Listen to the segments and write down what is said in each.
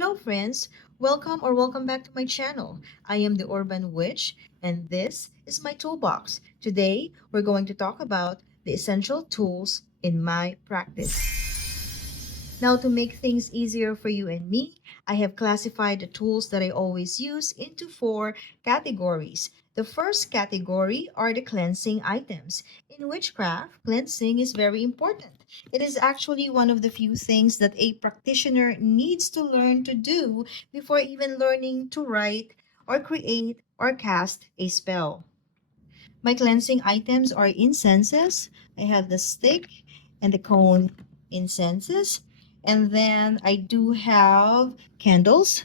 Hello friends, welcome back to my channel. I am the Urban Witch and this is my toolbox. Today we're going to talk about the essential tools in my practice. Now, to make things easier for you and me, I have classified the tools that I always use into four categories. The first category are the cleansing items. In witchcraft, cleansing is very important. It is actually one of the few things that a practitioner needs to learn to do before even learning to write or create or cast a spell. My cleansing items are incenses. I have the stick and the cone incenses. And then I do have candles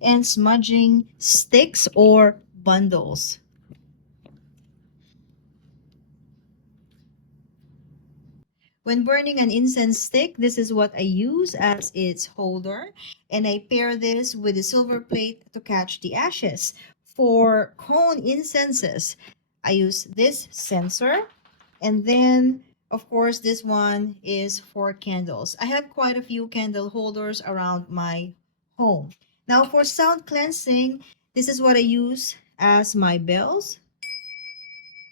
and smudging sticks or bundles. When burning an incense stick, this is what I use as its holder, and I pair this with a silver plate to catch the ashes. For cone incenses, I use this censer, and then of course this one is for candles. I have quite a few candle holders around my home. Now for sound cleansing, this is what I use as my bells.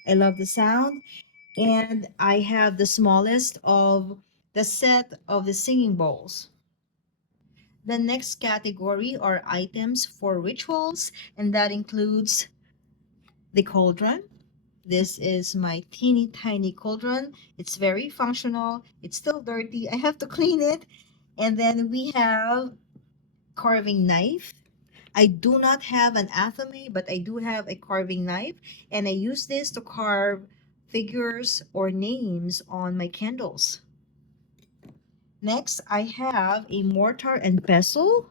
I love the sound, and I have the smallest of the set of the singing bowls. The next category are items for rituals, and that includes the cauldron. This is my teeny tiny cauldron. It's very functional. It's still dirty. I have to clean it. And then we have carving knife. I do not have an athame, but I do have a carving knife, and I use this to carve figures or names on my candles. Next, I have a mortar and pestle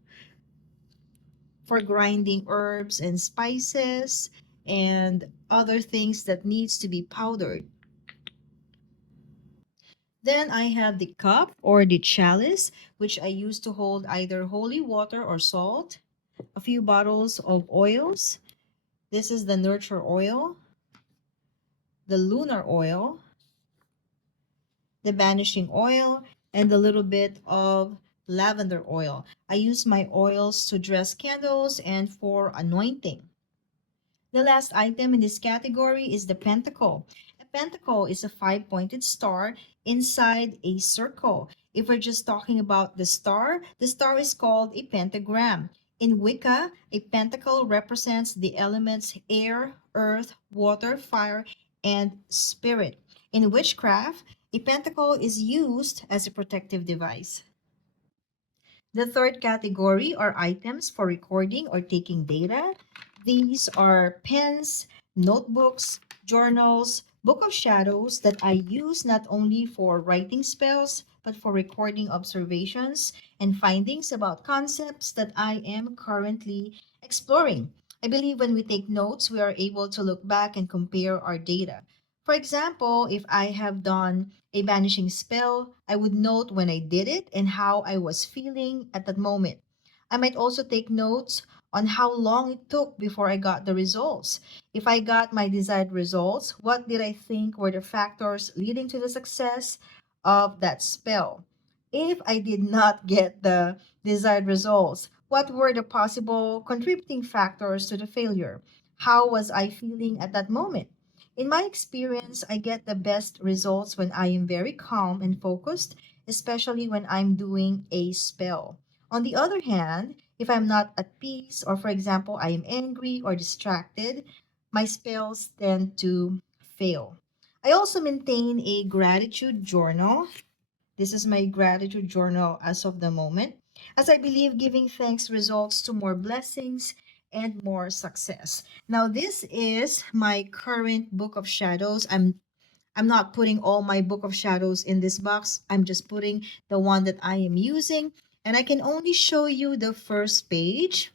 for grinding herbs and spices and other things that needs to be powdered. Then I have the cup or the chalice, which I use to hold either holy water or salt, a few bottles of oils. This is the nurture oil, the lunar oil, the banishing oil, and a little bit of lavender oil. I use my oils to dress candles and for anointing. The last item in this category is the pentacle. A pentacle is a five-pointed star inside a circle. If we're just talking about the star is called a pentagram. In Wicca, a pentacle represents the elements air, earth, water, fire, and spirit. In witchcraft, a pentacle is used as a protective device. The third category are items for recording or taking data. These are pens, notebooks, journals, book of shadows that I use not only for writing spells, but for recording observations and findings about concepts that I am currently exploring. I believe when we take notes, we are able to look back and compare our data. For example, if I have done a banishing spell, I would note when I did it and how I was feeling at that moment. I might also take notes on how long it took before I got the results. If I got my desired results, what did I think were the factors leading to the success of that spell? If I did not get the desired results, what were the possible contributing factors to the failure? How was I feeling at that moment? In my experience, I get the best results when I am very calm and focused, especially when I'm doing a spell. On the other hand, if I'm not at peace, or for example, I am angry or distracted, my spells tend to fail. I also maintain a gratitude journal. This is my gratitude journal as of the moment, as I believe giving thanks results to more blessings and more success. Now, this is my current book of shadows. I'm not putting all my book of shadows in this box. I'm just putting the one that I am using, and I can only show you the first page.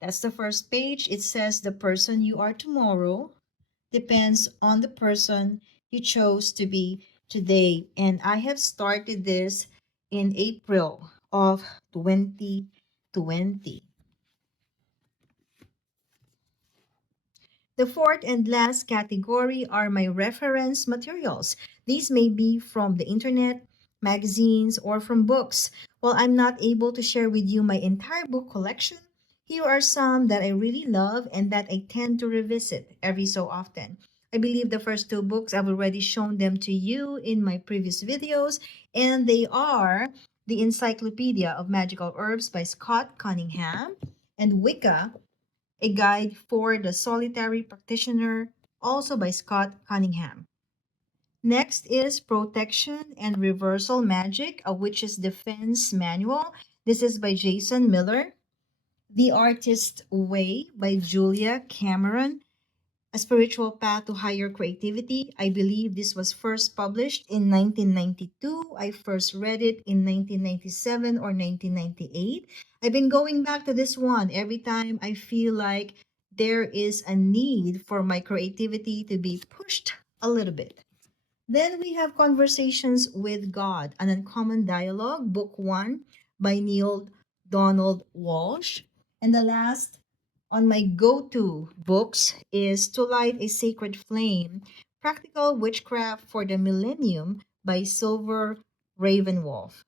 That's the first page. It says the person you are tomorrow depends on the person you chose to be today. And I have started this in April of 2020. The fourth and last category are my reference materials. These may be from the internet, magazines, or from books. While I'm not able to share with you my entire book collection, here are some that I really love and that I tend to revisit every so often. I believe the first two books I've already shown them to you in my previous videos, and they are The Encyclopedia of Magical Herbs by Scott Cunningham and Wicca, A Guide for the Solitary Practitioner, also by Scott Cunningham. Next is Protection and Reversal Magic, a Witch's Defense Manual. This is by Jason Miller. The Artist's Way by Julia Cameron. A Spiritual Path to Higher Creativity. I believe this was first published in 1992. I first read it in 1997 or 1998. I've been going back to this one every time I feel like there is a need for my creativity to be pushed a little bit. Then we have Conversations with God, an Uncommon Dialogue, Book 1 by Neil Donald Walsh. And the last on my go-to books is To Light a Sacred Flame, Practical Witchcraft for the Millennium by Silver Ravenwolf.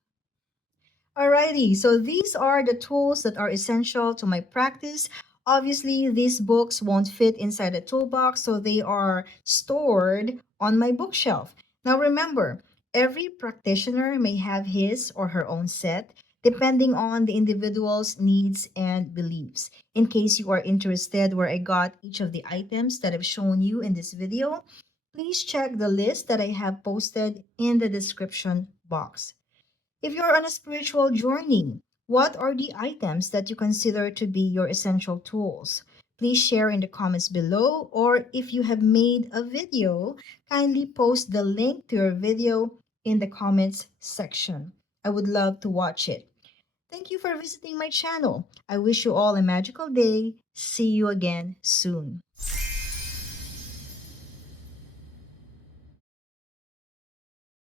Alrighty, so these are the tools that are essential to my practice. Obviously, these books won't fit inside a toolbox, so they are stored on my bookshelf. Now remember, every practitioner may have his or her own set, depending on the individual's needs and beliefs. In case you are interested where I got each of the items that I've shown you in this video, please check the list that I have posted in the description box. If you're on a spiritual journey, what are the items that you consider to be your essential tools? Please share in the comments below, or if you have made a video, kindly post the link to your video in the comments section. I would love to watch it. Thank you for visiting my channel. I wish you all a magical day. See you again soon.